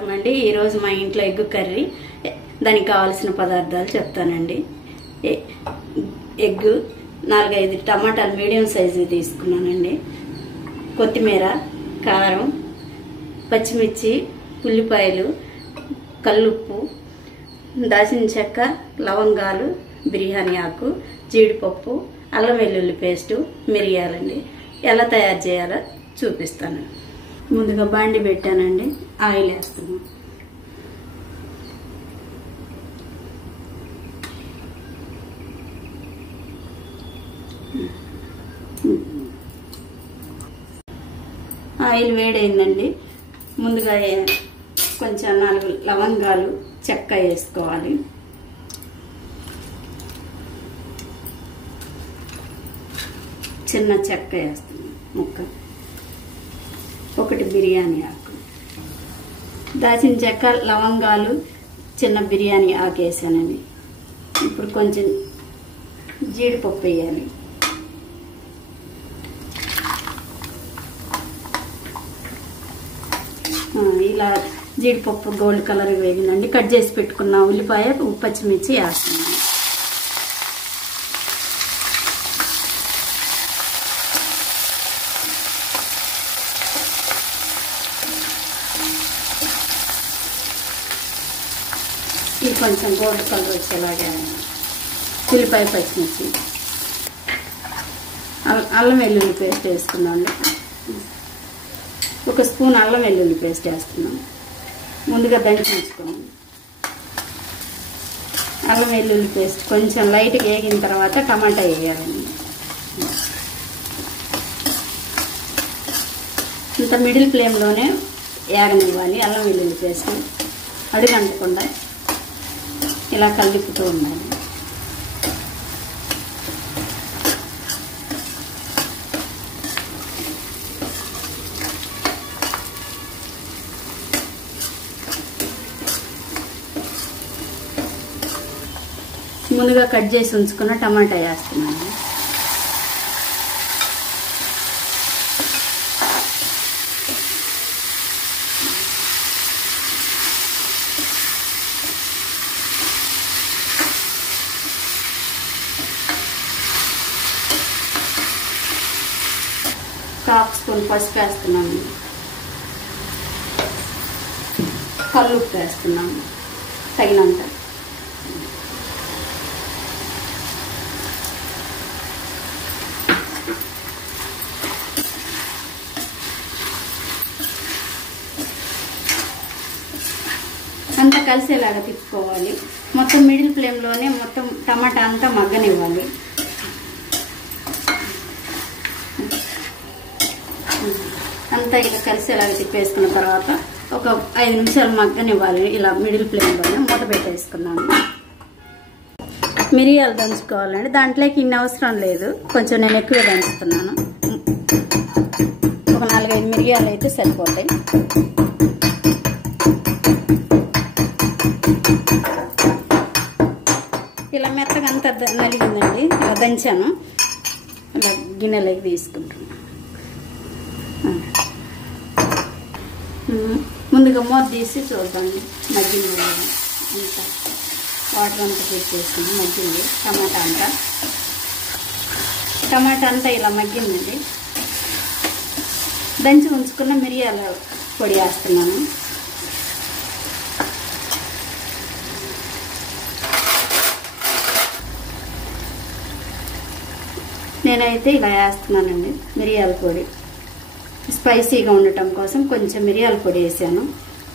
నమస్కారం అండి. ఈరోజు మా ఇంట్లో ఎగ్ కర్రీ, దానికి కావాల్సిన పదార్థాలు చెప్తానండి. ఎగ్ 4-5 టమాటాలు మీడియం సైజు తీసుకున్నానండి. కొత్తిమీర, కారం, పచ్చిమిర్చి, ఉల్లిపాయలు, కల్లుప్పు, దాల్చిన చెక్క, లవంగాలు, బిర్యానీ ఆకు, జీడిపప్పు, అల్లం వెల్లుల్లి పేస్టు, మిరియాలండి. ఎలా తయారు చేయాలో చూపిస్తాను. ముందుగా బాండి పెట్టానండి, ఆయిల్ వేస్తున్నాను. ఆయిల్ వేడైందండి. ముందుగా కొంచెం 4 లవంగాలు, చెక్క వేసుకోవాలి. చిన్న చెక్క వేస్తున్నాను ముక్క. 1 బిర్యానీ ఆకు, దాల్చిన చెక్క, లవంగాలు, చిన్న బిర్యానీ ఆకు వేసానండి. ఇప్పుడు కొంచెం జీడిపప్పు వేయాలి. ఇలా జీడిపప్పు గోల్డ్ కలర్ వేగిందండి. కట్ చేసి పెట్టుకున్న ఉల్లిపాయ, పచ్చిమిర్చి వేస్తున్నాను. ఇది కొంచెం గోల్డ్ కలర్ వచ్చేలాగా ఉల్లిపాయ, పచ్చిమిర్చి, అల్లం వెల్లుల్లి పేస్ట్ వేసుకున్నాండి. 1 స్పూన్ అల్లం వెల్లుల్లి పేస్ట్ వేస్తున్నాం. ముందుగా దంచి ఉంచుకున్నాం. అల్లం వెల్లుల్లి పేస్ట్ కొంచెం లైట్గా వేగిన తర్వాత టమాటా వేయాలండి. ఇంత మిడిల్ ఫ్లేమ్లోనే వేగనివ్వాలి. అల్లం వెల్లుల్లి పేస్ట్ అడుగంటకుండా ఇలా కలుపుతూ ఉండాలి. ముందుగా కట్ చేసి ఉంచుకున్న టమాటా వేస్తున్నాను. హాఫ్ స్పూన్ పసుపు వేస్తున్నాను. కల్లుప్పు వేస్తున్నాను తగినంత. అంతా కలిసేలాగా తిప్పుకోవాలి. మొత్తం మిడిల్ ఫ్లేమ్లోనే మొత్తం టమాటా అంతా మగ్గనివ్వాలి. అంతా ఇలా కలిసేలాగా తిప్పేసుకున్న తర్వాత ఒక 5 నిమిషాలు మగ్గనివ్వాలి. ఇలా మిడిల్ ఫ్లేమ్లోనే మూత పెట్టేసుకున్నాను. మిరియాలు దంచుకోవాలండి. దాంట్లోకి ఇన్ని అవసరం లేదు, కొంచెం నేను ఎక్కువ దంచుతున్నాను. ఒక 4-5 మిరియాలు అయితే సరిపోతాయి. ఇలా మెత్తగా అంతా నలిగిందండి. ఇలా దంచాను. ఇలా గిన్నెలోకి తీసుకుంటున్నాను. ముందుగా మూత తీసి చూద్దాండి. మగ్గింది అంతా, వాటర్ అంతా పెట్టేసుకుని మగ్గింది. టమాటా అంతా ఇలా మగ్గిందండి. దంచి ఉంచుకున్న మిరియాల పొడి వేస్తున్నాను. నేనైతే ఇలా వేస్తున్నానండి మిరియాల పొడి. స్పైసీగా ఉండటం కోసం కొంచెం మిరియాల పొడి వేసాను.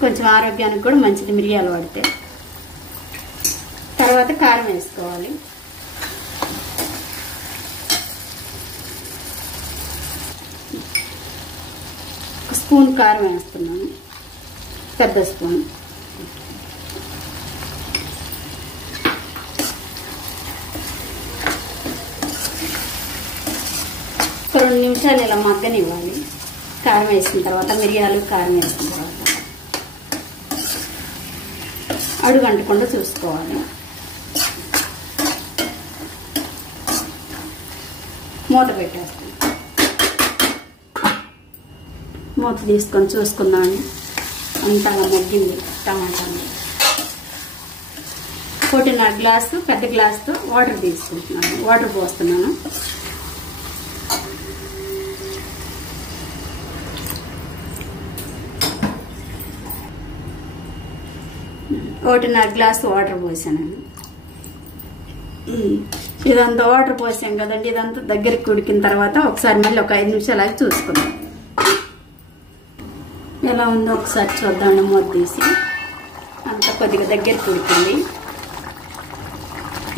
కొంచెం ఆరోగ్యానికి కూడా మంచిది మిరియాలు వాడితే. తర్వాత కారం వేసుకోవాలి. ఒక స్పూన్ కారం వేస్తున్నాను, పెద్ద స్పూన్. ఒక 2 నిమిషాలు ఇలా మగ్గనివ్వాలి. కారం వేసిన తర్వాత, మిరియాలు కారం వేసిన తర్వాత అడుగంటకుండా చూసుకోవాలి. మూత పెట్టేస్తాం. మూత తీసుకొని చూసుకుందాం. అంతా మగ్గింది టమాటా. 1.5 గ్లాసు పెద్ద గ్లాసుతో వాటర్ తీసుకుంటున్నాను, వాటర్ పోస్తున్నాను. ఒకటిన్నర గ్లాసు వాటర్ పోసాను. ఇదంతా వాటర్ పోసాం కదండి, ఇదంతా దగ్గరికి ఉడికిన తర్వాత ఒకసారి మళ్ళీ ఒక 5 నిమిషాలు ఆగి చూసుకుందాం. ఎలా ఉందో ఒకసారి చూద్దాం. మూత తీసి అంత కొద్దిగా దగ్గరికి ఉడికింది.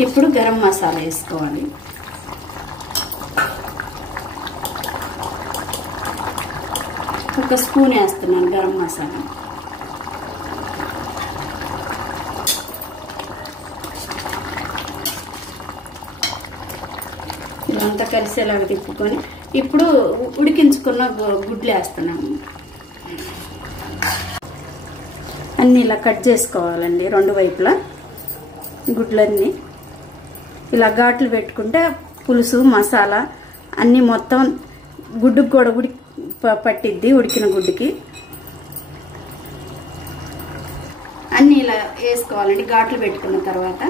ఇప్పుడు గరం మసాలా వేసుకోవాలి. ఒక స్పూన్ వేస్తున్నాను గరం మసాలా. ఇదంతా కలిసేలాగా తిప్పుకొని ఇప్పుడు ఉడికించుకున్న గుడ్లు వేస్తున్నాము. అన్నీ ఇలా కట్ చేసుకోవాలండి, 2 వైపులా గుడ్లన్నీ ఇలా ఘాట్లు పెట్టుకుంటే పులుసు మసాలా అన్నీ మొత్తం గుడ్డుకు కూడా పట్టిద్ది. ఉడికిన గుడ్డుకి అన్నీ ఇలా వేసుకోవాలండి ఘాట్లు పెట్టుకున్న తర్వాత.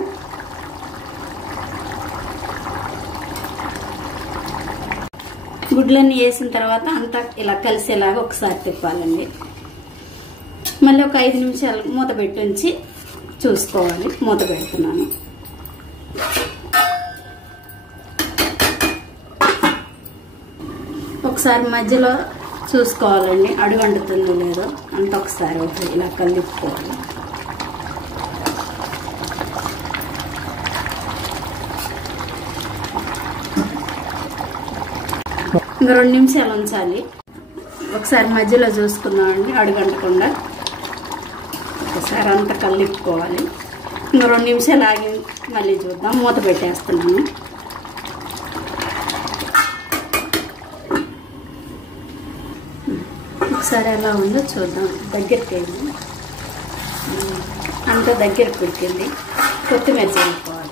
గుడ్లన్నీ వేసిన తర్వాత అంతా ఇలా కలిసేలాగా ఒకసారి తిప్పాలండి. మళ్ళీ ఒక 5 నిమిషాలు మూత పెట్టి ఉంచి చూసుకోవాలి. మూత పెడుతున్నాను. ఒకసారి మధ్యలో చూసుకోవాలండి అడుగు అంటుతుందో లేదో, అంత ఒకసారి ఇలా కలిపుకోవాలి. ఇంకా 2 నిమిషాలు ఉంచాలి. ఒకసారి మధ్యలో చూసుకున్నామండి అడుగంటకుండా. ఒకసారి అంతా కలిపుకోవాలి. ఇంకా 2 నిమిషాలు ఆగి మళ్ళీ చూద్దాం. మూత పెట్టేస్తున్నాను. ఒకసారి ఎలా ఉందో చూద్దాం. దగ్గరికి వెళ్ళి అంత దగ్గరికి ఉడికింది. కొత్తిమీర చల్లుకోవాలి.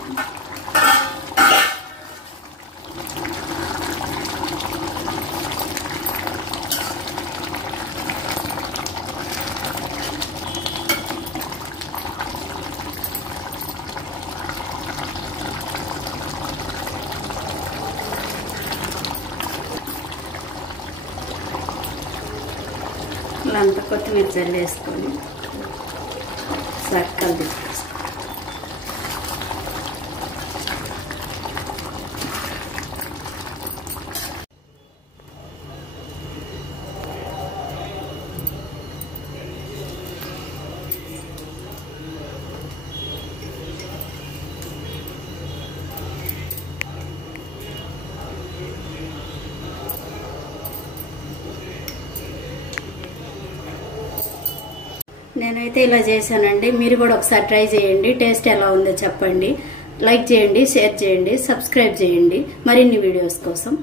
ఇలా అంతా కొత్తిమీర చల్లేసుకొని సక్కలు తీసుకోవాలి. నేనైతే ఇలా చేశానండి. మీరు కూడా ఒకసారి ట్రై చేయండి. టేస్ట్ ఎలా ఉందో చెప్పండి. లైక్ చేయండి, షేర్ చేయండి, సబ్స్క్రైబ్ చేయండి మరిన్ని వీడియోస్ కోసం.